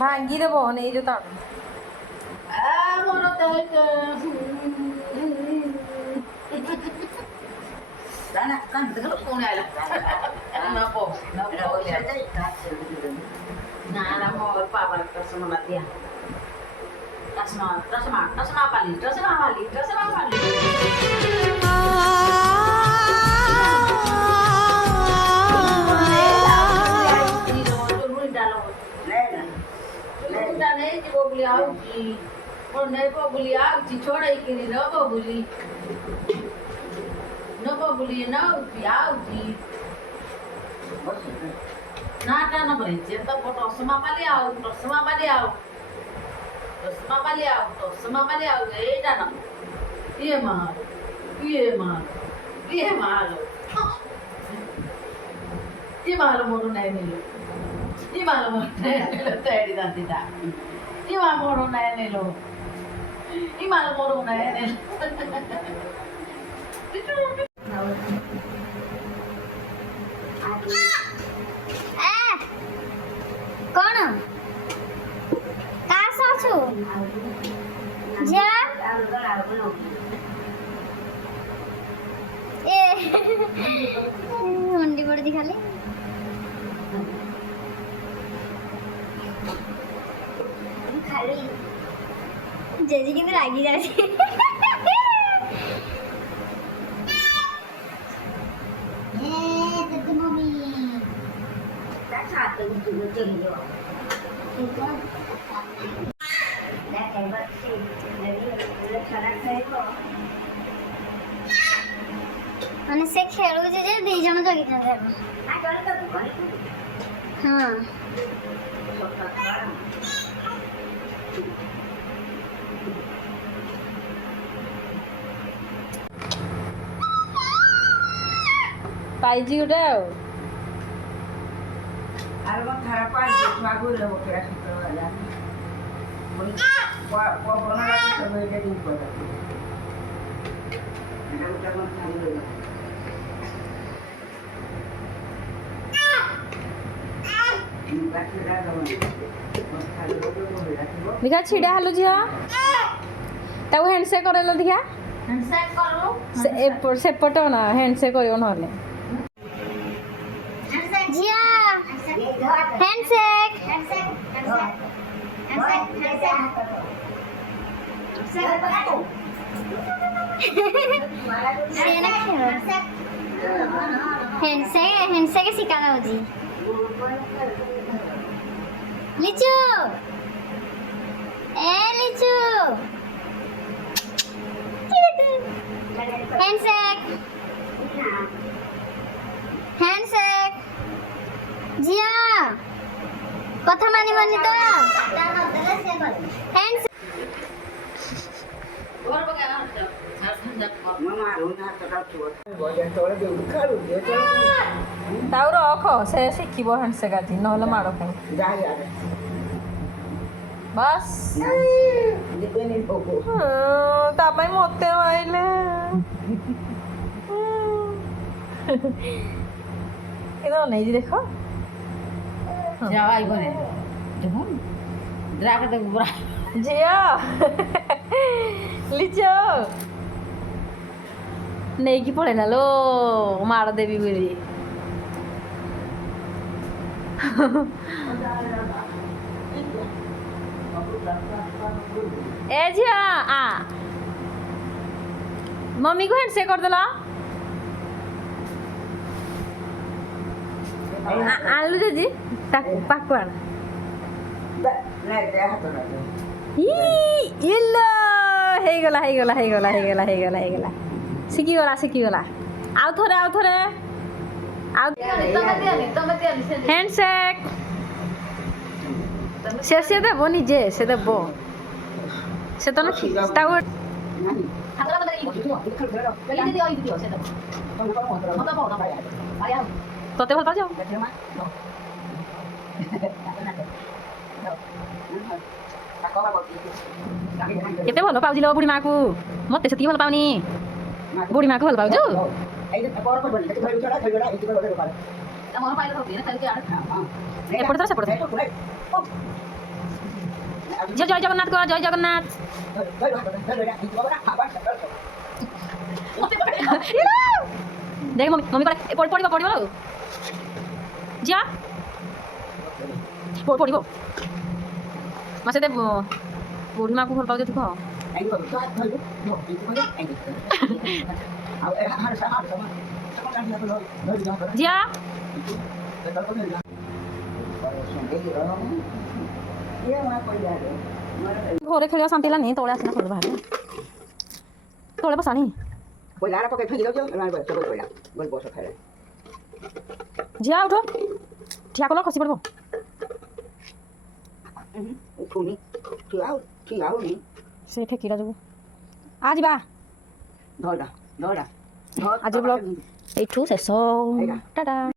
ଭାଙ୍ଗି ଦେବ ନେଇଯ ତା ମୋର Dana kan dengar punya lah. Napa? Nah, ada mau apa sama Matia. Tasma pali. नहीं वो बोली आओ जी और नहीं वो बोली आओ जी छोड़ ही की न वो बोली ना आओ जी ना ना बरे जे तो टसमा पाली आओ एटा ना ये मार मोरू नहीं मिलो ये मार मोरू नहीं मिलो तेरी दादी दा ये मार मोरू नहीं मिलो ये मार मोरू नहीं मिलो कौन कार सासू जा ए हंडी बड़ दिखाले खाली जेजी किंतु रागी जासी ମାନେ ସେ ଖେଳୁଛି ଯେ ଦି ଜଣ ଜଗିଛନ୍ତି ହଁ ପାଇଛି ଗୋଟେ ଆଉ Algo cara pa bago na mo kaya sa wala. Kwa na lang sa mga din ko. Ano ta mo tayo. दिखा छिड़ा हेलो झिया ताऊ हैंडशेक करेलो दिखा Handset karo. सेपट ना हैंडशेक करियो नहले जिया हैंडशेक हैंडशेक सिखाना हो जी लिचू लिचू हैंडशेक जिया कथा मानी मानी तो handshake Or baka mama runa ta ka tu. Boya tole de ukharu de to. ताऊ रख से शिखिब हैंडशेक आजी नहले माड़ खाई Ja ya. बस Depende um pouco. ता ପାଇଁ ମତେ ମାଇଲେ କେତେ ନେଇଛି ଦେଖ Jawa ibone. Jom. Draka de bra. ଝିଅ ଲିଚ ନେଇକି ପଳେଇଲା ଲୋ ମାଡ଼ ଦେବି ବୋଲି ए झिया आ मम्मी को हैंडशेक कर देला आलू जी पाकुआण Na de hato na. ಇಲ್ಲ ହେଇଗଲା ଶିଖିଗଲା ଆଉ ଥରେ ଆଉ ହ୍ୟାଣ୍ଡଶେକ୍ ସେ ଦେବ ନିଜେ ସେ ଦେବ ସେ ତ ତାକୁ ତତେ ଭଲ ପାଉଛ କେତେ ଭଲ ପାଉଛି ଲୋ ବୁଢ଼ୀ ମାକୁ ମତେ ସେତିକି ଭଲ ପାଉନି ବୁଢ଼ୀ ମାକୁ ଭଲ ପାଉଛୁ ଏପଟେ ତ ସେପଟେ ଝିଅ ଜୟ ଜଗନ୍ନାଥ କହ ଜୟ ଜଗନ୍ନାଥ ଦେଖ ମମ୍ମି କରେ ପଡ଼ିବ ପଡ଼ିବ ଆଉ ଝିଅ ପଡ଼ିବ ମା ସେତେ ବୁଢ଼ୀ ମାଆକୁ ଭଲ ପାଉଛ ତୁ କହ ଝିଅ ଘରେ ଖେଳିବା ଶାନ୍ତି ହେଲାନି ତଳେ ଆସିନା ଘର ବାହାରେ ତଳେ ବସାଣି ଝିଅ ଉଠ ଠିଆ କଲ ଖସି ପଡ଼ିବ ସେ ଠେକିଟା ଯୋଗୁଁ ଆ ଯିବା ଆଜି ବ୍ଲଗ୍ এইଠୁ ଶେଷ ଟାଟା